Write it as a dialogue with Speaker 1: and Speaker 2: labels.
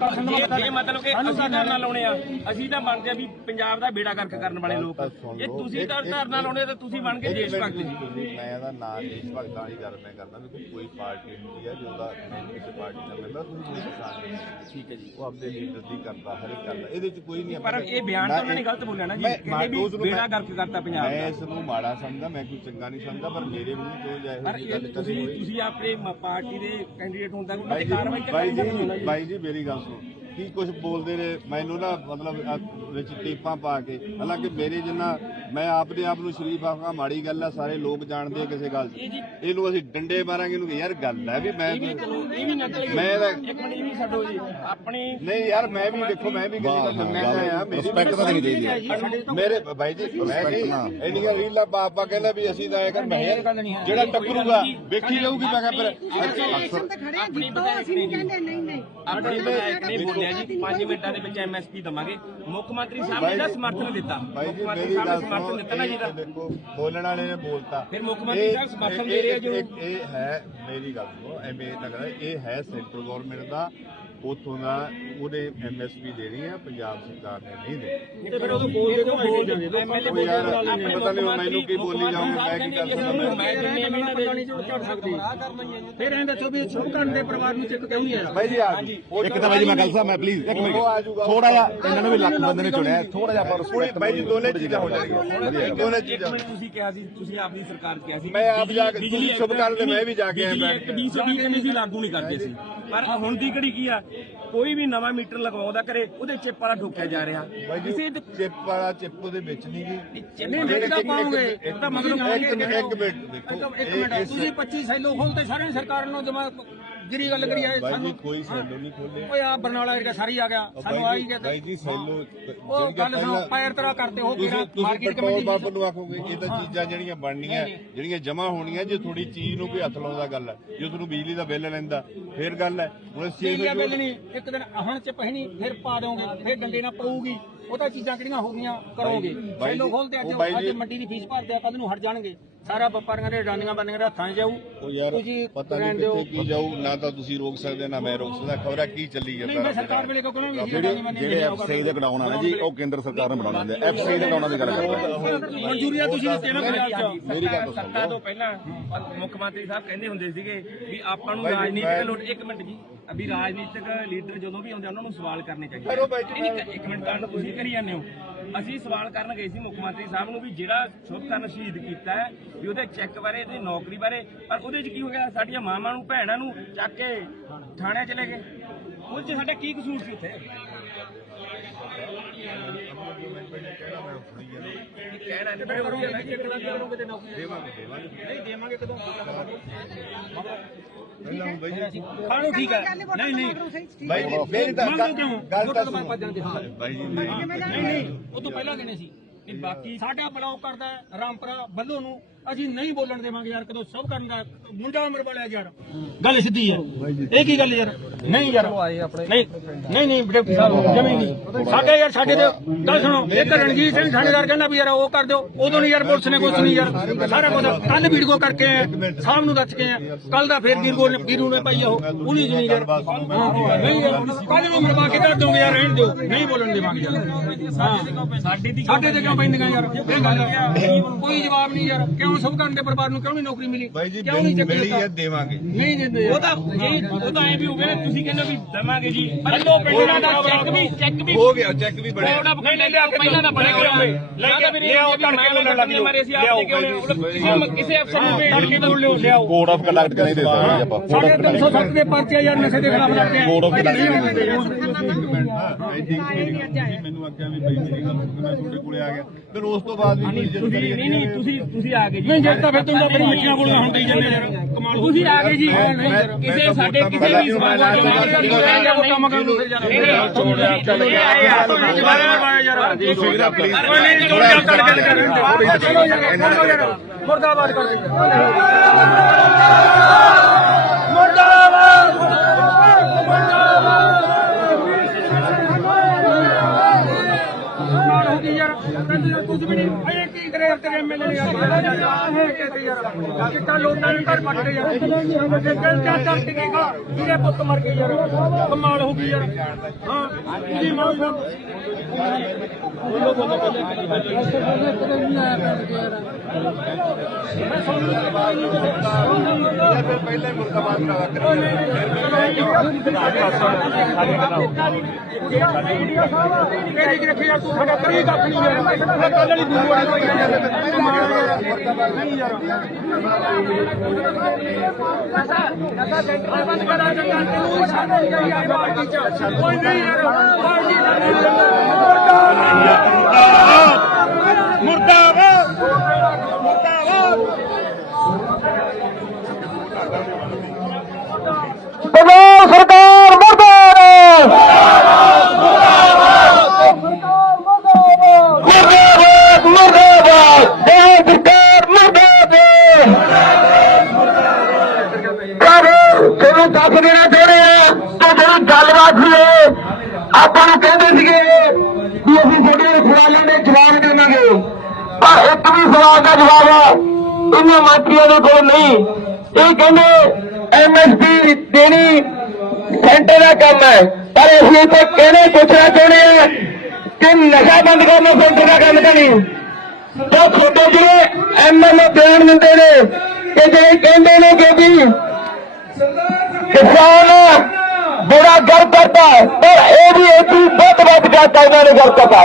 Speaker 1: ਇਹ ਇਹ ਮਤਲਬ ਕਿ ਅਸੀਂ ਧਰਨਾ ਲਾਉਣੇ ਆ ਅਸੀਂ ਤਾਂ ਬਣਦੇ ਆ ਵੀ ਪੰਜਾਬ ਦਾ ਬੇੜਾ ਕਰਕੇ ਕਰਨ ਵਾਲੇ ਲੋਕ ਇਹ ਤੁਸੀਂ ਤਾਂ ਧਰਨਾ ਲਾਉਣੇ ਤਾਂ ਤੁਸੀਂ ਬਣ ਕੇ ਦੇਸ਼ ਭਗਤ ਜੀ।
Speaker 2: ਮੈਂ ਇਹਦਾ ਨਾਂ ਦੇਸ਼ ਭਗਤਾਂ ਵਾਲੀ ਗੱਲ ਮੈਂ ਕਰਦਾ ਵੀ ਕੋਈ ਪਾਰਟੀ ਹੁੰਦੀ ਹੈ ਜਿਹਦਾ ਮੈਂ ਕਿਸੇ ਪਾਰਟੀ ਦਾ ਮੈਂਬਰ ਤੁਸੀਂ ਕੋਈ ਕਿਸਾਨ ਨਹੀਂ
Speaker 1: ਠੀਕ ਹੈ ਜੀ।
Speaker 2: ਉਹ ਆਪਣੇ ਲੀਡਰ ਦੀ ਕਰਦਾ ਹਰ ਇੱਕ ਕਰਦਾ। ਇਹਦੇ ਚ ਕੋਈ ਨਹੀਂ
Speaker 1: ਪਰ
Speaker 2: ਆਪਣੇ-
Speaker 1: ਇਹ ਬਿਆਨ ਤਾਂ ਉਹਨਾਂ ਨੇ ਗਲਤ ਬੋਲਿਆ ਨਾ ਜੀ
Speaker 2: ਮੈਂ-
Speaker 1: ਕਹਿੰਦੇ ਵੀ
Speaker 2: ਉਸ ਨੂੰ ਮੈਂ-
Speaker 1: ਬੇੜਾ ਗਰਕ ਕਰਤਾ ਪੰਜਾਬ
Speaker 2: ਮੈਂ
Speaker 1: ਦਾ
Speaker 2: ਇਸ ਨੂੰ ਮਾੜਾ ਸਮਝਦਾ ਮੈਂ ਕੋਈ ਚੰਗਾ ਨਹੀਂ ਸਮਝਦਾ ਪਰ ਮੇਰੇ ਮੂੰਹ ਤੋਂ ਜਾਏ
Speaker 1: ਪਰ
Speaker 2: ਹੋਈ ਗੱਲ
Speaker 1: ਇਹ
Speaker 2: ਕਦੇ
Speaker 1: ਤੁਸੀਂ
Speaker 2: ਹੋਈ।
Speaker 1: ਤੁਸੀਂ ਆਪਣੇ ਪਾਰਟੀ ਦੇ ਕੈਂਡੀਡੇਟ ਹੁੰਦਾ ਉਹਨਾਂ
Speaker 2: ਬਾਈ
Speaker 1: ਤੇ
Speaker 2: ਜੀ
Speaker 1: ਕਾਰਵਾਈ
Speaker 2: ਬਾਈ
Speaker 1: ਕਰਨੀ ਚਾਹੀਦੀ
Speaker 2: ਜੀ। ਬਾਈ ਜੀ ਮੇਰੀ ਗੱਲ ਕੀ ਕੁਝ ਬੋਲਦੇ ਨੇ? ਮੈਨੂੰ ਨਾ ਮਤਲਬ ਆਹ ਵਿੱਚ ਟੇਪਾਂ ਪਾ ਕੇ, ਹਾਲਾਂਕਿ ਮੇਰੇ ਜਿੰਨਾ ਮੈਂ ਆਪਦੇ ਆਪ ਨੂੰ ਸ਼ਰੀਫ ਆਖਾਂ ਮਾੜੀ ਗੱਲ ਆ ਸਾਰੇ ਲੋਕ ਜਾਣਦੇ ਆ ਕਿਸੇ ਗੱਲ 'ਚ। ਇਹਨੂੰ ਅਸੀਂ ਡੰਡੇ ਮਾਰਾਂਗੇ ਇਹਨੂੰ ਯਾਰ ਗੱਲ ਹੈ ਵੀ ਮੈਂ ਮੈਂ ਤਾਂ-
Speaker 1: ਇੱਕ ਮਿੰਟ ਇਹ ਵੀ ਛੱਡੋ ਜੀ ਆਪਣੀ
Speaker 2: ਨਹੀਂ ਯਾਰ ਮੈਂ ਵੀ ਦੇਖੋ ਮੈਂ ਵੀ ਕਿਸੇ ਦਾ ਆ ਮੇਰੀ
Speaker 3: ਰਿਸਪੈਕਟ ਤਾਂ ਦੇਣੀ ਚਾਹੀਦੀ ਹੈ
Speaker 2: ਮੇਰੇ ਬਾਈ ਜੀ ਮੈਂ ਨਹੀਂ ਇੰਨੀਆਂ ਰੀਲਾਂ ਬਾਪਾ ਕਹਿੰਦਾ ਵੀ ਅਸੀਂ ਤਾਂ ਇਹ ਕਰ ਮੈਂ ਜਿਹੜਾ ਟੱਕਰੂਗਾ ਵੇਖੀ ਜਾਊਗੀ ਮੈਂ ਕਿਹਾ ਫਿਰ
Speaker 4: ਇਲੈਕਸ਼ਨ ਤੇ ਖੜੇ ਆ, ਜਿੱਤੋ ਅਸੀਂ ਨਹੀਂ ਕਹਿੰਦੇ ਨਹੀਂ ਨਹੀਂ।
Speaker 1: ਆਪਣੀ ਵਿਧਾਇਕ ਨੇ ਬੋਲਿਆ ਜੀ 5 ਮਿੰਟਾਂ ਦੇ ਵਿੱਚ ਐਮਐਸਪੀ ਦਵਾਂਗੇ। ਮੁੱਖ ਮੰਤਰੀ ਸਾਹਿਬ ਨੇ ਸਮਰਥਨ ਦਿੱਤਾ। ਮੁੱਖ ਮੰਤਰੀ ਸਾਹਿਬ ਨੇ ਸਮਰਥਨ ਦਿੱਤਾ ਨਾ
Speaker 2: ਦੇਖੋ ਬੋਲਣ ਵਾਲੇ ਨੇ ਬੋਲਤਾ।
Speaker 1: ਫਿਰ ਮੁੱਖ ਮੰਤਰੀ ਸਾਹਿਬ ਸਮਰਥਨ ਦੇ ਰਹੇ ਜੋ-
Speaker 2: ਇਹ- ਹੈ ਮੇਰੀ ਗੱਲ ਸੁਣੋ ਐਵੇਂ ਨਾ ਕਰੋ ਇਹ ਹੈ ਸੈਂਟਰ ਗਵਰਨਮੈਂਟ ਦਾ ਉਥੋਂ ਦਾ ਉਹਨੇ ਐਮਐਸਪੀ ਦੇਣੀ ਹੈ ਪੰਜਾਬ ਸਰਕਾਰ ਨੇ ਨਹੀਂ ਦੇਣੀ।
Speaker 1: ਤੇ ਫਿਰ ਉਹ ਬੋਲਦੇ ਕਿਉਂ ਬੋਲ ਜਾਂਦੇ ਐਮਐਲਏ
Speaker 2: ਯਾਰ ਪਤਾ ਨਹੀਂ ਮੈਨੂੰ ਕੀ ਬੋਲੀ ਜਾਊਂਗਾ ਮੈਂ ਕੀ ਕਰ ਸਕਦਾ ਮੈਂ
Speaker 1: ਮੈਂ ਜਿੰਨੇ ਮਹੀਨੇ ਦੇ ਨਹੀਂ ਚੜ ਸਕਦੀ
Speaker 5: ਫਿਰ ਇਹ ਦੱਸੋ ਵੀ ਸ਼ੁਭਕਰਨ ਦੇ ਪਰਿਵਾਰ ਨੂੰ ਚੈੱਕ ਕਿਉਂ ਨਹੀਂ ਆਇਆ
Speaker 2: ਬਾਈ ਜੀ ਆ
Speaker 3: ਇੱਕ ਤਾਂ ਬਾਈ ਜੀ ਮੈਂ ਗੱਲ ਸਾਹਿਬ ਮੈਂ ਪਲੀਜ਼ ਇੱਕ ਮਿੰਟ। ਥੋੜਾ ਜਿਹਾ ਇਹਨਾਂ ਨੂੰ ਵੀ ਲੱਖ ਬੰਦੇ ਨੇ ਚੁਣਿਆ ਥੋੜਾ ਜਿਹਾ ਆਪਾਂ respect
Speaker 2: ਬਾਈ ਜੀ ਦੋਨੇ ਚੀਜ਼ਾਂ ਹੋ ਜਾਣਗੀਆਂ। ਇਹ ਦੋਨੇ
Speaker 1: ਇੱਕ
Speaker 2: ਚੀਜ਼ਾਂ
Speaker 1: ਮਿੰਟ ਤੁਸੀਂ ਕਿਹਾ ਸੀ ਤੁਸੀਂ ਆਪਣੀ ਸਰਕਾਰ ਕਿਹਾ ਸੀ।
Speaker 2: ਮੈਂ ਆਪ ਜਾ ਕੇ- ਦੇ ਮੈਂ ਵੀ ਜਾ ਕੇ ਆਇਆ
Speaker 1: ਬਿਜਲੀ
Speaker 2: ਬੈਠ
Speaker 1: ਇੱਕ 20 20 ਕਹਿੰਦੇ ਸੀ ਲਾਗੂ ਨਹੀਂ ਕਰਦੇ ਸੀ। ਪਰ ਹੁਣ ਦੀ ਘੜੀ ਕੀ ਆ? ਕੋਈ ਵੀ ਨਵਾਂ ਮੀਟਰ ਲਗਵਾਉਂਦਾ ਕਰੇ ਉਹਦੇ ਚਿੱਪ ਵਾਲਾ ਠੋਕਿਆ ਜਾ ਰਿਹਾ। ਕਿਸੇ
Speaker 2: ਜੀ ਚਿੱਪ ਵਾਲਾ ਚਿੱਪ ਦੇ ਵਿੱਚ ਨਹੀਂ ਗਈ
Speaker 1: ਨਹੀਂ ਵਿੱਚ ਤਾਂ ਪਾਉਂਗੇ। ਇਹ ਤਾਂ ਮਗਰੋਂ
Speaker 2: ਇੱਕ ਮਿੰਟ ਇੱਕ ਮਿੰਟ ਦੇਖੋ।
Speaker 5: ਇੱਕ ਮਿੰਟ ਤੁਸੀਂ 25 ਸੈਲੋ ਖੋਲ ਤੇ ਸਾਰੇ ਸਰਕਾਰ ਨੂੰ ਜਮਾ ਗਿਰੀ ਗੱਲ ਕਰੀ ਆਏ
Speaker 2: ਬਾਈ ਜੀ
Speaker 5: ਸਾਨੂੰ
Speaker 2: ਕੋਈ ਸੈਲੋ ਨਹੀਂ ਖੋਲੇ
Speaker 5: ਓਏ ਆ ਬਰਨਾਲਾ ਏਰੀਆ ਸਾਰੀ ਆ ਗਿਆ। ਸਾਨੂੰ ਆ ਹੀ ਗਿਆ
Speaker 2: ਬਾਈ ਜੀ ਸੈਲੋ
Speaker 5: ਉਹ ਗੱਲ ਸੁਣੋ ਪੈਰ ਤਰਾ ਕਰਤੇ ਹੋ
Speaker 2: ਤੁਸੀਂ
Speaker 5: ਮਾਰਕੀਟ
Speaker 2: ਪੈਟਰੋਲ
Speaker 5: ਕਮੇਟੀ
Speaker 2: ਪੰਪ ਨੂੰ ਆਖੋਗੇ ਇਹ ਤਾਂ ਚੀਜ਼ਾਂ ਜਿਹੜੀਆਂ ਬਣਨੀਆਂ ਜਿਹੜੀਆਂ ਜਮਾ ਹੋਣੀਆਂ ਜੇ ਥੋੜੀ ਚੀਜ਼ ਨੂੰ ਕੋਈ ਹੱਥ ਲਾਉਂਦਾ ਗੱਲ ਹੈ ਜੇ ਤੁਹਾਨੂੰ ਬਿਜਲੀ ਦਾ ਬਿੱਲ ਲੈਂਦਾ ਫੇਰ ਗੱਲ ਹੈ। ਹੁਣ ਇਸ ਚੀਜ਼ ਨੂੰ
Speaker 5: ਬਿੱਲ ਨਹੀਂ ਇੱਕ ਦਿਨ ਹੁਣ ਚ ਪਹਿਣੀ ਫਿਰ ਪਾ ਦੋਗੇ ਫਿਰ ਡੰਡੇ ਨਾਲ ਪਊਗੀ। ਉਹ ਤਾਂ ਚੀਜ਼ਾਂ ਕਿਹੜੀਆਂ ਹੋ ਗਈਆਂ? ਕਰੋਗੇ।
Speaker 2: ਬਾਈ
Speaker 5: ਖੋਲਦੇ ਅੱਜ ਅੱਜ ਮੰਡੀ ਦੀ ਫੀਸ ਭਰਦੇ ਆ ਕੱਲ ਨੂੰ ਹਟ ਜਾਣਗੇ। ਸਾਰਾ ਵਪਾਰੀਆਂ ਦੇ ਡਾਂਡੀਆਂ ਬੰਦੀਆਂ ਦੇ ਹੱਥਾਂ 'ਚ ਜਾਊ।
Speaker 2: ਉਹ ਯਾਰ
Speaker 5: ਤੁਸੀਂ
Speaker 2: ਪਤਾ ਨਹੀਂ। ਕਿੱਥੇ ਕੀ ਜਾਊ ਨਾ ਤਾਂ ਤੁਸੀਂ ਰੋਕ ਸਕਦੇ ਨਾ ਮੈਂ ਰੋਕ ਸਕਦਾ। ਖਬਰਾਂ ਕੀ ਚੱਲੀ
Speaker 5: ਨਹੀਂ
Speaker 2: ਜਾਂਦਾ
Speaker 5: ਮੈਂ ਸਰਕਾਰ ਵੇਲੇ ਕਿਉਂ ਕਹਿੰਦਾ ਵੀ
Speaker 3: ਜਿਹੜੇ ਜਿਹੜੇ ਐਫਸੀਆਈ ਦੇ ਕਢਾਉਣ ਵਾਲੇ ਜੀ ਉਹ ਕੇਂਦਰ ਸਰਕਾਰ ਨੇ ਬਣਾਉਣੇ ਹੁੰਦੇ ਐਫਸੀਆਈ ਦੇ ਕਢਾਉਣ ਦੀ ਗੱਲ ਕਰਦੇ
Speaker 5: ਮਨਜ਼ੂਰੀ ਆ ਤੁਸੀਂ ਦਿੱਤੇ ਨਾ ਪੰਜਾਬ 'ਚ।
Speaker 3: ਮੇਰੀ ਗੱਲ ਤਾਂ ਸੁਣ।
Speaker 1: ਸੱਤਾ ਤੋਂ ਪਹਿਲਾਂ ਮੁੱਖ ਮੰਤਰੀ ਸਾਹਿਬ ਕਹਿੰਦੇ ਹੁੰਦੇ ਸੀਗੇ ਵੀ ਆਪਾਂ ਨੂੰ ਰਾਜਨੀਤਿਕ ਲੋੜ ਇੱਕ ਮਿੰਟ ਜੀ। ਅਭੀ ਰਾਜਨੀਤਿਕ ਲੀਡਰ ਜਦੋਂ ਵੀ ਆਉਂਦੇ ਉਹਨਾਂ ਨੂੰ ਸਵਾਲ ਕਰਨੇ ਚਾਹੀਦੇ। ਨਹੀਂ, ਨਹੀਂ, ਇੱਕ ਮਿੰਟ ਕਰਨ ਤੁਸੀਂ ਕਰੀ ਜਾਂਦੇ ਹੋ? ਅਸੀਂ ਸਵਾਲ ਕਰਨ ਗਏ ਸੀ ਮੁੱਖ ਮੰਤਰੀ ਸਾਹਿਬ ਨੂੰ ਵੀ ਜਿਹੜਾ ਸ਼ੁਭਕਰਨ ਸ਼ਹੀਦ ਕੀਤਾ ਹੈ, ਵੀ ਉਹਦੇ ਚੈੱਕ ਬਾਰੇ ਤੇ ਨੌਕਰੀ ਬਾਰੇ, ਪਰ ਉਹਦੇ 'ਚ ਕੀ ਹੋ ਗਿਆ? ਸਾਡੀਆਂ ਮਾਵਾਂ ਨੂੰ, ਭੈਣਾਂ ਨੂੰ ਚੱਕ ਕੇ ਥਾਣੇ ਚਲੇ ਗਏ। ਉਹ 'ਚ ਸਾਡਾ ਕੀ ਕਸੂਰ ਸੀ ਉੱਥੇ? ਕਹਿਣਾ ਨਹੀਂ ਪਰ ਉਹੀ ਨਾ ਕਿ
Speaker 5: ਇੱਕ ਲੱਖ ਕਰੋਗੇ ਤੇ ਨੌਕਰੀ ਨਹੀਂ ਦੇਵਾਂਗੇ ਕਦੋਂ ਖਾਣੋ ਠੀਕ ਹੈ ਨਹੀਂ ਨਹੀਂ
Speaker 2: ਬਾਈ ਜੀ ਮੇਰੀ ਤਾਂ ਗੱਲ ਤਾਂ
Speaker 5: ਵੋਟਾਂ
Speaker 2: ਬਾਈ ਜੀ
Speaker 5: ਨਹੀਂ ਨਹੀਂ ਉਹ ਤੋਂ ਪਹਿਲਾਂ ਦੇਣੇ ਸੀ ਬਾਕੀ ਸਾਡਾ ਬਲੌਕ ਕਰਦਾ ਰਾਮਪੁਰਾ ਬੱਲੋ ਨੂੰ। ਅਸੀਂ ਨਹੀਂ ਬੋਲਣ ਦੇਵਾਂਗੇ ਯਾਰ ਕਦੋਂ ਸਭ ਕਰਨ ਦਾ ਮੁੰਡਾ ਉਮਰ ਵਾਲਾ ਯਾਰ। ਗੱਲ ਸਿੱਧੀ ਹੈ। ਇਹ ਕੀ ਗੱਲ ਯਾਰ? ਨਹੀਂ ਯਾਰ। ਨਹੀਂ ਨਹੀਂ ਨਹੀਂ ਡਿਪਟੀ ਸਾਹਿਬ ਜਮੀ ਨਹੀਂ। ਸਾਡੇ ਯਾਰ ਸਾਡੇ ਤੇ ਗੱਲ ਸੁਣੋ ਇੱਕ ਰਣਜੀਤ ਸਿੰਘ ਥਾਣੇਦਾਰ ਕਹਿੰਦਾ ਵੀ ਯਾਰ ਉਹ ਕਰ ਦਿਓ ਉਦੋਂ ਨਹੀਂ ਯਾਰ ਪੁਲਿਸ ਨੇ ਕੁਝ ਨਹੀਂ ਯਾਰ। ਸਾਰਾ ਕੁਝ ਕੱਲ ਵੀਡੀਓ ਕਰਕੇ ਸ਼ਾਮ ਨੂੰ ਦੱਸ ਕੇ ਆਏ ਕੱਲ ਦਾ ਫੇਰ ਵੀਰਗੋ ਨੇ ਵੀਰੂ ਨੇ ਪਾਈ ਉਹ। ਉਹਨੀ ਨਹੀਂ ਯਾਰ। ਨਹੀਂ ਯਾਰ ਕੱਲ ਨੂੰ ਮਰਵਾ ਕੇ ਦੱਸ ਦੋਗੇ ਯਾਰ ਰਹਿਣ ਦਿਓ। ਨਹੀਂ ਬੋਲਣ ਦੇਵਾਂਗੇ ਯਾਰ।
Speaker 1: ਸਾਡੀ
Speaker 5: ਤੇ ਕਿਉਂ ਪੈਂਦੀਆਂ ਯਾਰ? ਇਹ ਗੱਲ ਆ। ਕੋਈ ਜਵਾਬ ਨਹੀਂ ਯਾਰ। ਕਿਉਂ ਸਭ ਕਰਨ ਦੇ ਪਰਿਵਾਰ ਨੂੰ ਕਿਉਂ ਨਹੀਂ ਨੌਕਰੀ ਮਿਲੀ?
Speaker 2: ਬਾਈ ਜੀ
Speaker 5: ਕਿਉਂ ਨਹੀਂ ਚੱਕਿਆ
Speaker 2: ਮਿਲੀ ਹੈ ਦੇਵਾਂਗੇ।
Speaker 5: ਨਹੀਂ ਦਿੰਦੇ।
Speaker 1: ਉਹ ਤਾਂ ਜੀ ਉਹ ਤਾਂ ਐ ਵੀ ਹੋ ਗਿਆ ਨਾ, ਤੁਸੀਂ ਕਹਿੰਦੇ ਵੀ ਦਵਾਂਗੇ ਜੀ। ਅੱਲੋ ਪਿੰਡਾਂ ਦਾ ਚੈੱਕ ਵੀ ਚੈੱਕ ਵੀ
Speaker 2: ਹੋ ਗਿਆ ਚੈੱਕ ਵੀ ਬਣਿਆ।
Speaker 1: ਆਫ ਨਹੀਂ ਲਿਆ ਕੇ ਪਹਿਲਾਂ ਤਾਂ ਬਣੇ ਹੋਏ ਲੈ ਕੇ ਲਿਆਓ ਤੜਕੇ ਨੂੰ ਲੱਗ ਮਾਰੇ ਸੀ ਆਪ ਦੇ ਕਿਉਂ ਕਿਸੇ ਕਿਸੇ ਅਫਸਰ ਨੂੰ ਭੇਜ ਕੇ ਬੋਲ ਲਿਓ ਲਿਆਓ।
Speaker 3: ਕੋਡ ਆਫ ਕੰਡਕਟ ਨਹੀਂ ਦੇ ਸਕਦੇ ਆਪਾਂ।
Speaker 5: ਸਾਡੇ 307 ਦੇ ਪਰਚੇ ਯਾਰ ਨਸ਼ੇ ਦੇ ਖਿਲਾਫ ਲੱਗਦੇ ਆ।
Speaker 3: ਕੋਡ ਆਫ ਕੰਡਕਟ
Speaker 2: ਮੈਨੂੰ ਆਖਿਆ ਵੀ ਬਈ ਮੇਰੀ ਗੱਲ ਸੁਣ ਮੈਂ ਤੁਹਾਡੇ ਕੋਲੇ ਆ ਗਿਆ ਫਿਰ ਉਸ ਤੋਂ ਬਾਅਦ ਵੀ
Speaker 1: ਤੁਸੀਂ ਨਹੀਂ ਨਹੀਂ ਤੁਸੀਂ ਤੁਸੀਂ ਆ ਗਏ ਜੀ
Speaker 5: ਨਹੀਂ ਜਦ ਤਾਂ ਫਿਰ ਤੁਹਾਨੂੰ ਆਪਣੀ ਮਿੱਠੀਆਂ ਬੋਲੀਆਂ ਹੁਣ ਦੇਈ ਜਾਂਦੇ ਯਾਰ ਕਮਾਲ
Speaker 1: ਤੁਸੀਂ ਆ ਗਏ ਜੀ ਕਿਸੇ ਸਾਡੇ ਕਿਸੇ ਵੀ ਸਮਾਜ ਦਾ
Speaker 5: ਕੰਮ ਕਰਨ ਨੂੰ ਫਿਰ ਜਾਣਾ ਮੁਰਦਾਬਾਦ ਕਰ ਦੇ ਮੁਰਦਾਬਾਦ ਹੋ ਗਈ ਯਾਰ ਕਹਿੰਦੇ ਯਾਰ ਕੁਝ ਵੀ ਨਹੀਂ ਅਜੇ ਕੀ ਕਰੇ ਤੇਰੇ ਐਮਐਲਏ ਨੇ ਯਾਰ ਹੈ ਕਿ ਯਾਰ ਕਿੱਟਾ ਲੋਕਾਂ ਨੇ ਘਰ ਪੱਟ ਯਾਰ ਗੱਲ ਕਿਆ ਚੱਲ ਟਿਕੇਗਾ ਵੀਰੇ ਪੁੱਤ ਮਰ ਗਏ ਯਾਰ ਕਮਾਲ ਹੋ ਗਈ ਯਾਰ ਹਾਂ ਕੀ ਮਾਂ
Speaker 2: ਫਿਰ ਪਹਿਲੇ ਮੁਰਦਾਬਾਦ ਕਰਾ
Speaker 5: ਕਿਹੜੀ ਕਿ ਰੱਖੀ ਯਾਰ ਤੂੰ ਸਾਡਾ ਕਰੀ ਕੱਖ ਨਹੀਂ ਯਾਰ। ਮੈਂ ਕੱਲ ਵਾਲੀ ਦੂਰ ਵਾਲੀ ਕੋਈ ਯਾਰ ਨਹੀਂ ਯਾਰ ਬੰਦ ਕਰਾ ਚੰਗਾ ਤੈਨੂੰ ਸਾਡੇ ਨਹੀਂ ਆਈ ਪਾਰਟੀ ਚ ਕੋਈ ਨਹੀਂ ਯਾਰ ਪਾਰਟੀ
Speaker 3: ਮੁਰਦਾਬਾਦ। ਮੁਰਦਾਬਾਦ।
Speaker 6: ਪੰਜਾਬ ਸਰਕਾਰ ਮੁਰਦਾਬਾਦ ਮੁਰਦਾਬਾਦ ਮੁਰਦਾਬਾਦ ਪੰਜਾਬ ਸਰਕਾਰ ਮੁਰਦਾਬਾਦ ਕਾਹੋ ਤੁਹਾਨੂੰ ਦੱਸ ਦੇਣਾ ਚਾਹੁੰਦੇ ਆ ਕਿ ਜਿਹੜੀ ਗੱਲਬਾਤ ਸੀ ਇਹ ਆਪਾਂ ਨੂੰ ਕਹਿੰਦੇ ਸੀਗੇ ਵੀ ਅਸੀਂ ਤੁਹਾਡੇ ਸਵਾਲਾਂ ਦੇ ਜਵਾਬ ਦੇਵਾਂਗੇ ਪਰ ਇੱਕ ਵੀ ਸਵਾਲ ਦਾ ਜਵਾਬ ਇਹਨਾਂ ਮੰਤਰੀਆਂ ਦੇ ਕੋਲ ਨਹੀਂ। ਇਹ ਕਹਿੰਦੇ ਐਮਐਸਪੀ ਦੇਣੀ ਸੈਂਟਰ ਦਾ ਕੰਮ ਹੈ। ਪਰ ਅਸੀਂ ਇੱਥੇ ਕਿਹਨੇ ਪੁੱਛਣਾ ਚਾਹੁੰਦੇ ਆ ਕਿ ਨਸ਼ਾ ਬੰਦ ਕਰਨਾ ਸੈਂਟਰ ਦਾ ਕੰਮ ਤਾਂ ਨਹੀਂ। ਤਾਂ ਤੁਹਾਡੇ ਜਿਹੜੇ ਐਮਐਲਏ ਬਿਆਨ ਦਿੰਦੇ ਨੇ ਕਿ ਜਿਹੜੇ ਕਹਿੰਦੇ ਨੇ ਕਿ ਵੀ ਕਿਸਾਨ ਬੜਾ ਗਰ ਕਰਤਾ ਹੈ, ਪਰ ਇਹ ਵੀ ਇੱਕ ਬਹੁਤ ਵੱਧ ਜਾਤਾ ਉਹਨਾਂ ਨੇ ਗਰ ਕਰਤਾ